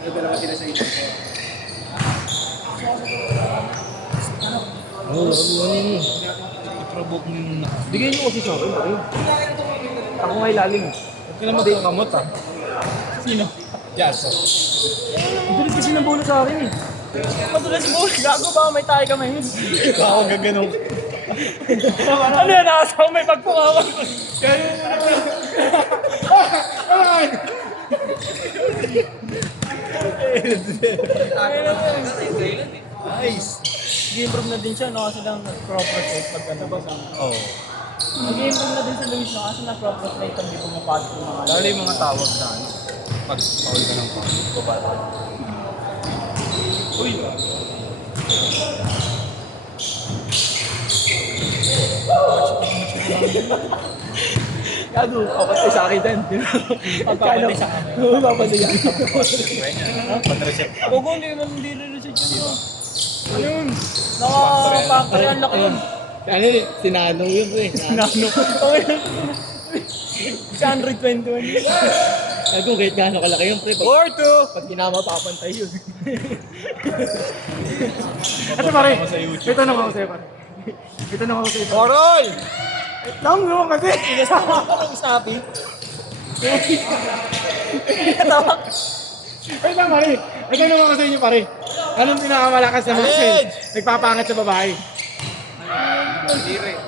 Nagdala sila sa inyo. Oo, ano yun? I-provoke mo yung... Bigay nyo kasi sa akin, pare. Ako nga ilalim. Huwag ka naman din kamot, ha? Sino? Jaso. Madulas kasi ng bola sa akin, eh. Madulas mo, gago ba? May tayo kami. Ako gaganong. Ano yan, nakasama may pagpukawan. Nice. Nag-improve na din siya, no? Kasi lang proper rate pag ano ba sa... Oo. Nag-improve na din si Luis, no? Kasi lang proper rate pag di pumapasok yung mga... Lalo yung mga tawag na ano. Pag foul ka ng foul. Uy! Gago, papatay sa akin din. Papatay sa akin. Oo, papatay yan. Gogo, hindi rin siya dyan. Ano yun? Nakapakari, ang laki yun. Ano eh, sinano yun eh. Nano. Sa 121 yun. Ako kahit gaano kalaki yun pre. Or two! Pag kinama papantay yun. Ito pare, may tanong ako sa'yo pare. May tanong ako sa'yo. Orol! Tanong mo kasi. Anong sabi? Wait lang pare, may tanong ako sa inyo pare. Anong pinakamalakas na muscle? Nagpapangat sa babae.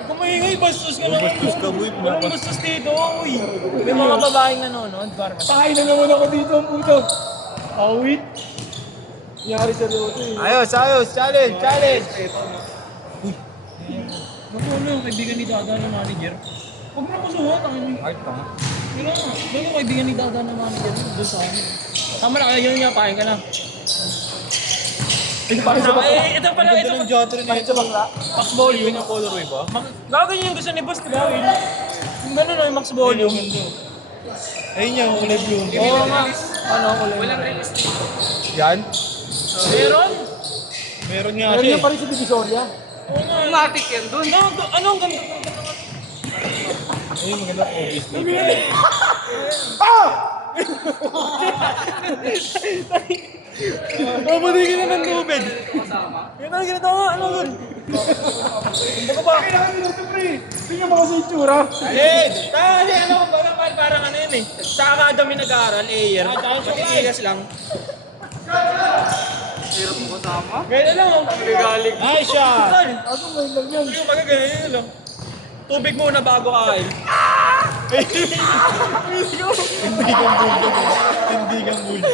Kung maingay, bastos ka naman. Bastos ka boy. Walang bastos dito, uy. May mga babaeng nanonood, para mas... Pakain na naman ako dito ang puto. Awit. Nangyari sa loto eh. Ayos, ayos. Challenge, challenge. Naku, ano yung kaibigan ni Dada na manager? Huwag mo na kusuhat, ang ini. Art ka. Yun lang, doon yung kaibigan ni Dada na manager, doon sa amin. Tama na, kaya yun niya, pahin ka na. Ito pala, ito Ang jotter na Pahit sa bakla. Max Volume. yung colorway ba? Gagawin yung gusto ni Boss, diba? Yung gano'n no, yung Max Volume. Ayun yan, kulay blue. Oo nga. Ano, walang release. Yan? Meron? Meron nga Meron siya yan pare sa Divisoria. Oo nga. Matic yan doon. Ano ang ganda? Ayun, maganda obvious. Mabutigin na ng tubig. Yan ang ginagawa, ano doon? Kumbaga ba? Kailangan nila ito pre. Tingnan mo kasi yung tsura. Challenge! Kasi ano, parang ano yun eh. Sa academy nag-aaral, air. Matitigas lang. Hirap mo kasama? Ganyan lang, ang galing. Nice shot! Ako ngayon lang yan. Yung magaganyan lang. Tubig muna bago kain. Hindi kang bulldog. Hindi kang bulldog.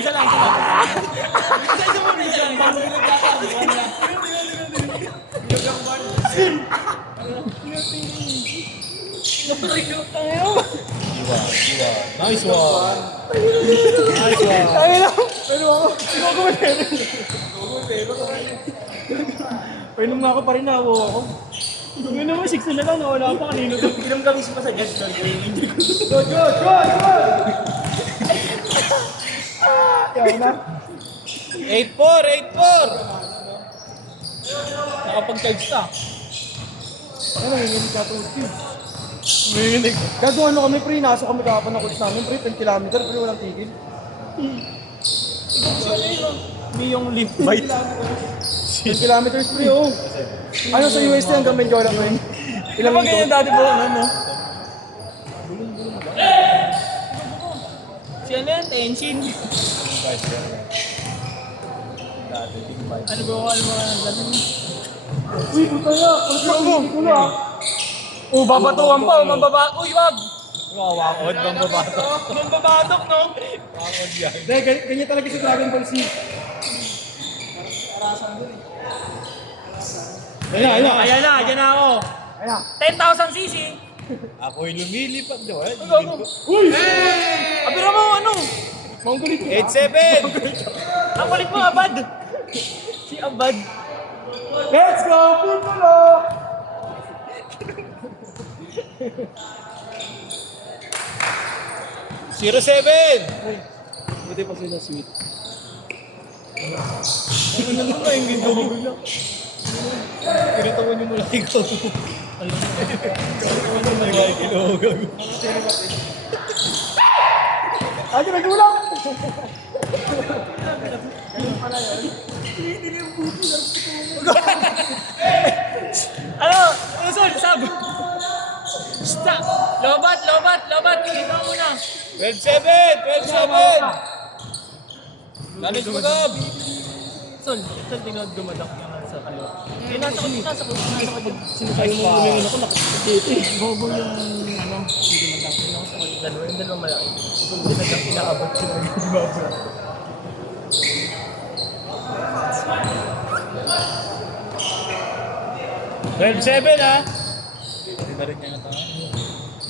Isa lang, isa lang. Isa muna, isa lang. Bago Nice one. Nice one. Kaya lang. Pero ako. Hindi ako matero. Painom na ako pa rin ako. Yun naman, 6 na lang. Nawala pa kanino. Inom kami pa sa guest doon. Good, good, good, good! Yaw na. 8-4, 8-4. Nakapag-charge ka. Ano, yung ka to. Umiinig. Gago ano kami pre, nasa kami kahapon na coach namin pre, 10 kilometer pre, walang tigil. May yung lift bite. 10 kilometers pre, oh. Ano sa UST hanggang Benjola pre? Ilang Diba ganyan minuto? dati po, ano? Si ano yan? Tenshin. Ano ba ako? Ano ba ang dati mo? Uy, puta ya, pagkakas ko na. Oh, babatuan pa. Uy, wag! Wawakod bang babato? Mambabatok, no? Wawakod yan. Hindi, ganyan talaga si Dragon Ball Z. Ayan, ayan. Ayan na, ayan na ako. Ayan. 10,000 cc. Ako'y lumilipad daw. Uy! Abira mo, ano? Manggulit ka. 8-7. Ang kulit mo, Abad. Si Abad. Let's go, Piccolo! Zero 7. Buti pa sila sweet. Ano naman ba yung gagawin mo lang? Kinatawan niyo mo lang ikaw. Alam mo. Kinatawan niyo mo lang ikaw. Ate, nagulang! Ano? Usul, sab! Stop! Lobat! Dito muna! 12-7! Challenge mo, Gab! Sol, tingnan dumadak yan sa kaliwa. Nasa ko pag sinasabi mo lumingon ako, nakikita eh. Bobo yung ano, hindi dumadak. Tingnan ko sa kaliwa. Yung dalawa malaki. Hindi na lang inaabot sila. Di ba bro?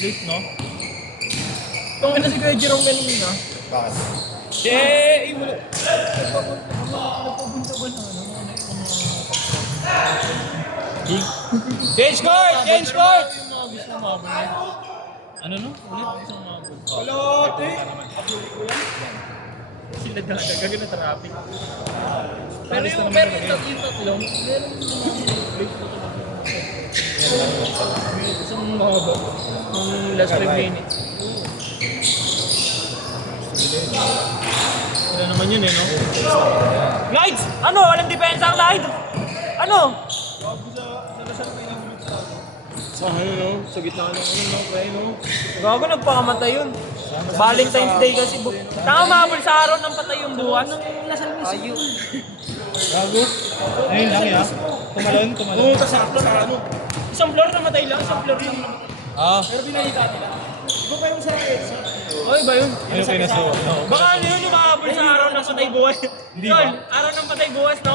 Late, no? Kung ano si Kuya Jerome kanina. Bakit? Change court! Ano no? Ulit gusto mo mabul. Kalote! Sila gagawin na traffic. Pero yung tatlo, meron break po isang mahaba. Ang last 5 minutes. Wala naman yun eh, no? Lights! Ano? Walang depensa ang light! Ano? Sa ano, no? Sa gitna ng ano, no? Kaya, no? Gago, nagpakamatay yun. Valentine's Day kasi. Tama, mahabol sa araw ng patay yung buwan. Ayo. Gago? Ayun lang yan. Tumalon. Pumunta sa ano? Isang floor namatay lang, isang floor lang namatay. Ah. Pero binalita nila. Iba pa yung sa EDSA. Oy ba yun? Ano kayo nasuwa? No. Baka ano yun yung mahabol sa araw ng patay buwan? Hindi ba? Tol, araw ng patay buwan, no?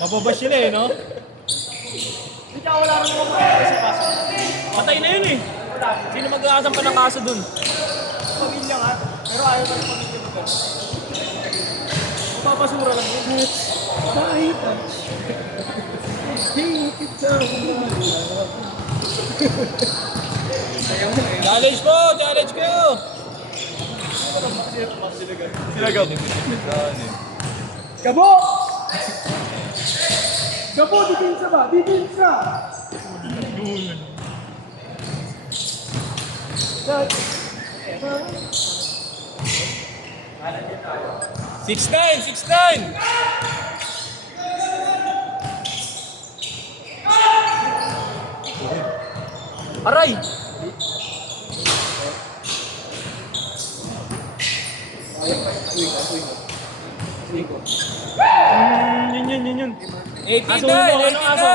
Mababash sila eh, no? Hindi ka wala rin naman sa kaso. Patay na yun eh. Sino mag-aasampa ng kaso dun? Pamilya nga, pero ayaw pa rin pamilya mo. Mapapasura lang yun. Challenge ko! Sila Gab. Gabo! Gabo, depensa ba? Depensa! 6-9! Aray! Yun. 89! Aso mo, anong aso?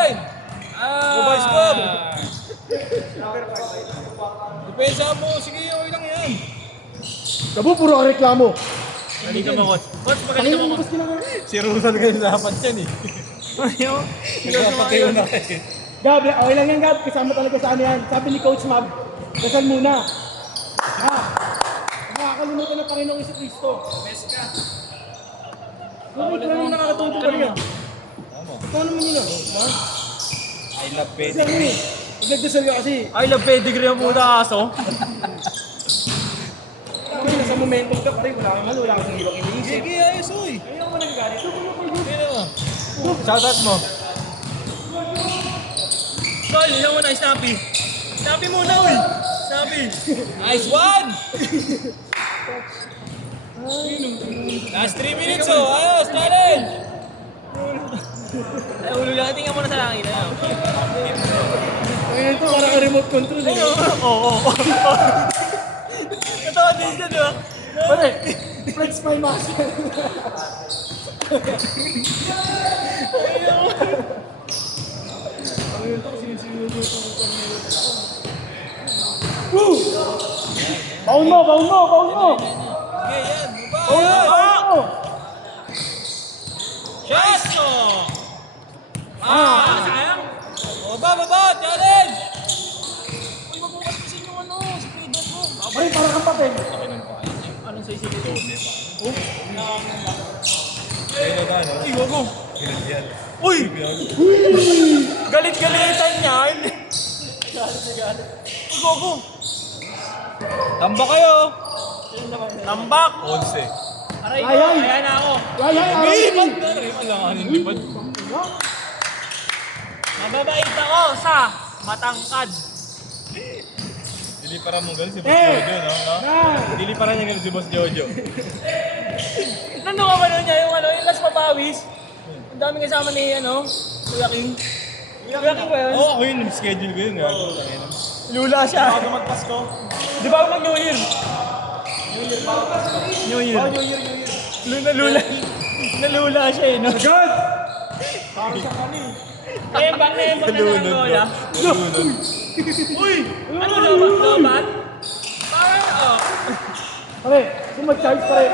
Boys ko! Depensa mo! Sige, okay lang yan! Gabo, puro ka reklamo. Hindi ka ba, Coach? Coach, Ano magaling ka yung ba, mas Coach? kinaka? Si Rusan kayo dapat yan eh. Ayaw. Nagpapatayo na kayo. Gab, okay lang yan Gab. Kasama talaga sa ano yan. Sabi ni Coach Mab, dasal muna. Ha? Nakakalimutan ng Panginoong Iso-Kristo. Bakit ka naman nakakatuto ka rin? Ikaw naman yun ah. Ha? I love Kasi pedi. ano eh. Nagdasal ka kasi. I love pedigree ang puta aso. Ano yun, sa momentum ka pa rin. Wala kang ibang iniisip. Sige, ayos uy! Ayaw mo nagagalit. Sino mo? Shoutout mo. Tol, ilan mo na, Snappy. Snappy muna, uy. Snappy. Nice one! Last 3 minutes oh! Ayos! Challenge! Ay, ulo lang. Tingnan mo na sa langit. Ano? Ngayon ito, parang remote control. Eh. Oo. Natawa din siya, di ba? Pare, flex my muscle. Woo! Baon mo! Okay, yan! Baba! Baon mo! Shot! Sayang. Baba! Challenge! Uy, mabukas kasi yung ano, speedan mo. Pare, parang kang patay. Anong size ito? Ayun na tayo, no? Uy, wag mo. Yan. Uy! Galit-galitan yan. Uy, gogo. Tamba kayo! Tambak. 11. Aray ko, Ay. kaya na ako. Lipad na! Alanganin lipad. Mababait ako sa matangkad. Dili para mong galing si Boss Eh! Jojo, no? Dili para niya galing si Boss Jojo. Nandun ka ba nun niya yung last papawis? Ang daming kasama ni Kuya King. Kuya King ba yun? Oo, ako yun, schedule ko yun. Gago. Lula siya. Bago magpasko. Di ba ako mag-New Year? New Year. Lula. Nalula siya eh, no? Agad! Nembang na Angola. Nalunod. Uy! Ano, lobat? Parang, Pare, kung mag-charge, pare.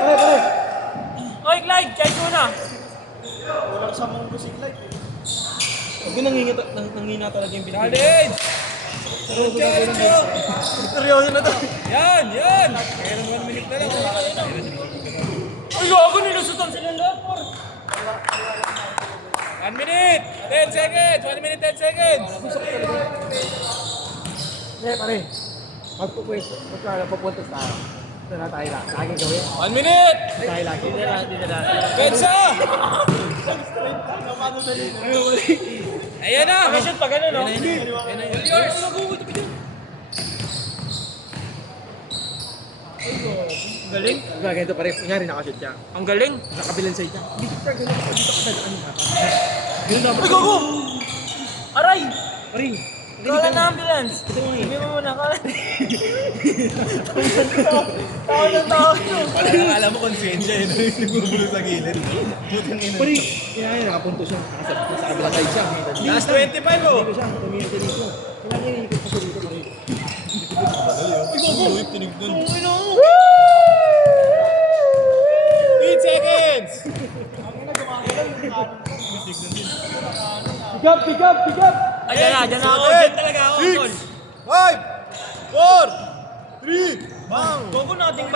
Oy, Clyde, charge mo na. Huwag ko nangina talaga yung pinag- College! Seryoso na to. Yan! Kaya ng 1 minute na lang. Uy, gago, nilusutan sila lahat, por. 1 minute! 10 seconds! 1 minute, 10 seconds! Pare. Magpupunta sa ito na tayo lang. Lagi gawin. 1 minute! Tayo lagi. Pensa! Ayan na! Pag-shoot pa gano'n, no? Yours! Ang galing. Ganito pare. Kunyari nakashoot siya. Ang galing. Nakabilan sa ita. Dito ka ganito. Dito ka sa ano ba? Uy, gago! Aray! Pare. Kala na ambulance. Sabi mo muna, kala. Tao ng tao. Akala mo konsensya yun. Nagbubulo sa gilid. Putang ina. Pare. Kaya nga nakapunto siya. Sa kabila side siya. Last 25 oh! Dito siya. Tumingin dito. Kailangan ikot pa siya dito pare. Uy, tinignan. 8 seconds! Pick up! Ay, dyan na ako. Dyan talaga ako, tol. 5, 4, 3, bang! Gogo nating